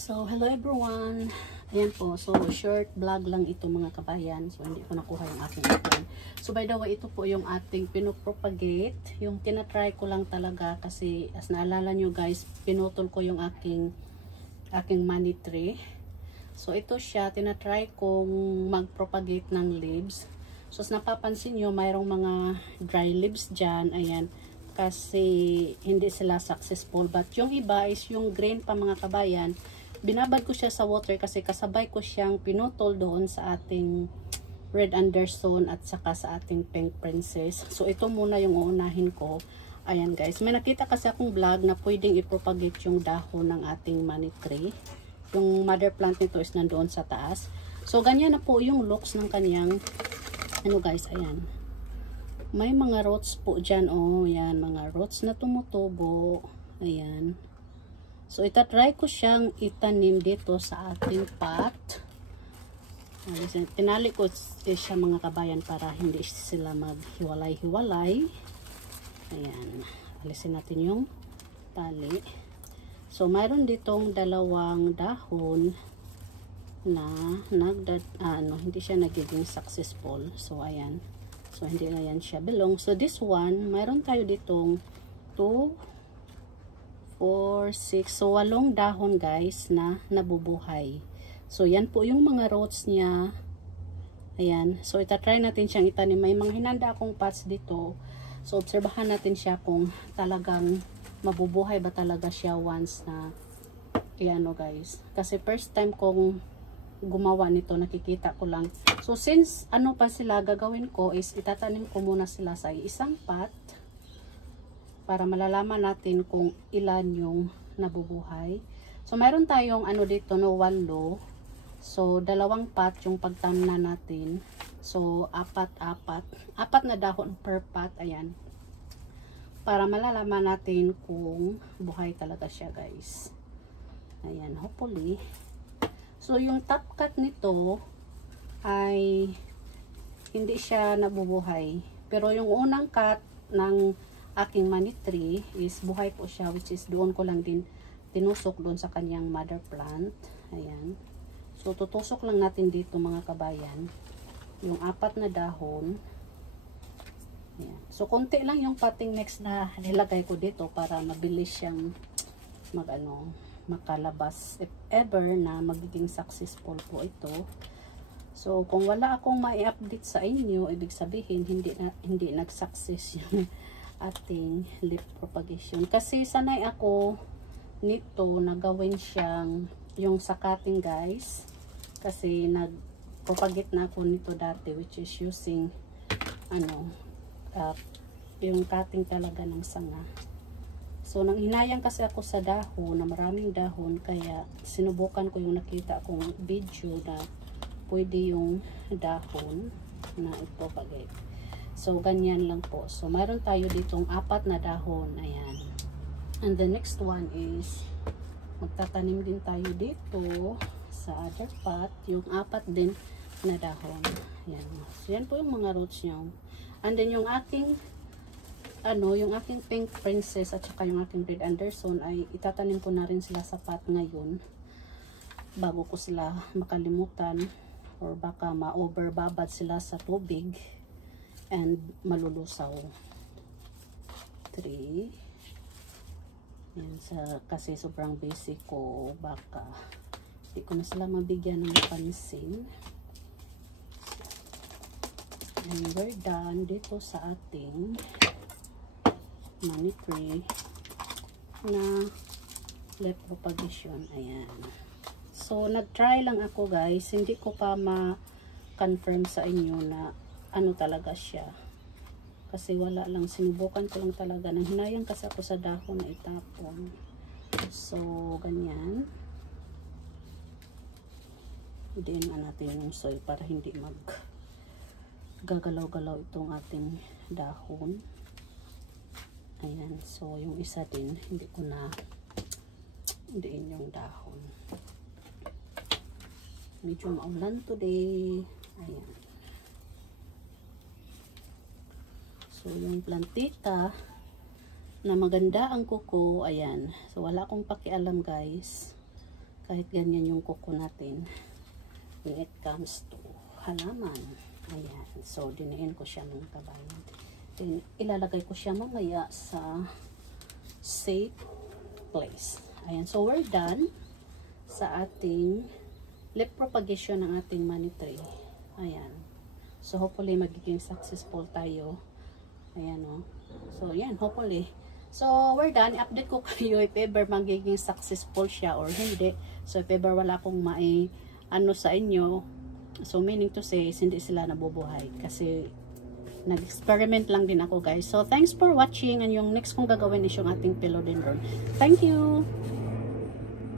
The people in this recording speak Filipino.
So, hello everyone. Ayan po. So, short vlog lang ito mga kabayan. So, hindi ko nakuha yung aking iPhone. So, by the way, ito po yung ating pinopropagate. Yung tinatry ko lang talaga kasi as naalala nyo guys, pinutol ko yung aking money tree. So, ito siya. Tinatry kong mag-propagate ng leaves. So, as napapansin nyo, mayroong mga dry leaves dyan. Ayan. Kasi hindi sila successful. But yung iba is yung green pa mga kabayan. Binabad ko siya sa water kasi kasabay ko siyang pinutol doon sa ating Red Anderson at saka sa ating Pink Princess. So ito muna yung uunahin ko. Ayan guys, may nakita kasi akong vlog na pwedeng ipropagate yung dahon ng ating money tree. Yung mother plant nito is nandoon sa taas. So ganyan na po yung looks ng kanyang ano guys, ayan. May mga roots po dyan, oh, yan, mga roots na tumutubo. Ayan. So, itatry ko siyang itanim dito sa ating pot. Tinali ko siya mga kabayan para hindi sila maghiwalay-hiwalay. Ayan. Alisin natin yung tali. So, mayroon ditong dalawang dahon na hindi siya nagiging successful. So, ayan. So, hindi na yan siya belong. So, this one, mayroon tayo ditong 2, 4, 6. So, 8 dahon guys na nabubuhay. So, yan po yung mga roots niya. Ayan. So, itatry natin siyang itanim. May mga hinanda akong pots dito. So, obserbahan natin siya kung talagang mabubuhay ba talaga siya once na ano guys. Kasi first time kong gumawa nito, nakikita ko lang. So, since ano pa sila gagawin ko is itatanim ko muna sila sa isang pot para malalaman natin kung ilan yung nabubuhay. So, mayroon tayong ano dito, no, 8. So, 2 pot yung pagtamna natin. So, 4 na dahon per pot. Ayan. Para malalaman natin kung buhay talaga siya, guys. Ayan, hopefully. So, yung top cut nito ay hindi siya nabubuhay. Pero yung unang cut ng aking money tree is buhay po siya, which is doon ko lang din tinusok doon sa kanyang mother plant. Ayan. So, tutusok lang natin dito mga kabayan. Yung 4 na dahon. Ayan. So, konti lang yung potting mix na nilagay ko dito para mabilis siyang makalabas if ever na magiging successful po ito. So, kung wala akong mai-update sa inyo, ibig sabihin hindi nag-success yung ating leaf propagation. Kasi sanay ako nito na gawin siyang yung sa cutting guys. Kasi nag-propagate na ako nito dati which is using yung cutting talaga ng sanga. So, nang hinayang kasi ako sa dahon, na maraming dahon, kaya sinubukan ko yung nakita kong video na pwede yung dahon na ipropagate. So, ganyan lang po. So, mayroon tayo ditong 4 na dahon. Ayan. And the next one is, magtatanim din tayo dito sa other pot. Yung 4 din na dahon. Ayan. So, yan po yung mga roots niya. And then, yung aking Pink Princess at saka yung aking Red Anderson ay itatanim ko na rin sila sa pot ngayon. Bago ko sila makalimutan or baka ma-overbabad sila sa tubig and malulusaw. 3. Yan, kasi sobrang basic ko, baka hindi ko na sila mabigyan ng pansin. And we're done dito sa ating money tree na leaf propagation. Ayan. So, nag-try lang ako guys. Hindi ko pa ma-confirm sa inyo na ano talaga siya. Kasi wala lang. Sinubukan ko lang talaga. Nang hinayang kasi ako sa dahon na itapon. So, ganyan. Hidiin na natin yung soil para hindi gagalaw-galaw itong ating dahon. Ayan. So, yung isa din, hindi ko na hidiin yung dahon. Medyo maulan today. Ayan. So, yung plantita na maganda ang kuko, ayan. So, wala akong pakialam guys. kahit ganyan yung kuko natin when it comes to halaman. Ayan. So, diniin ko siya mga kabayan. Then, ilalagay ko siya mamaya sa safe place. Ayan. So, we're done sa ating leaf propagation ng ating money tree. Ayan. So, hopefully, magiging successful tayo. Ayan, o. So, yan. Hopefully. So, we're done. Update ko kayo if ever magiging successful siya or hindi. So, if ever wala akong ano sa inyo, so, meaning to say, hindi sila nabubuhay. Kasi, nag-experiment lang din ako, guys. So, thanks for watching. And yung next kong gagawin is yung ating philodendron. Thank you!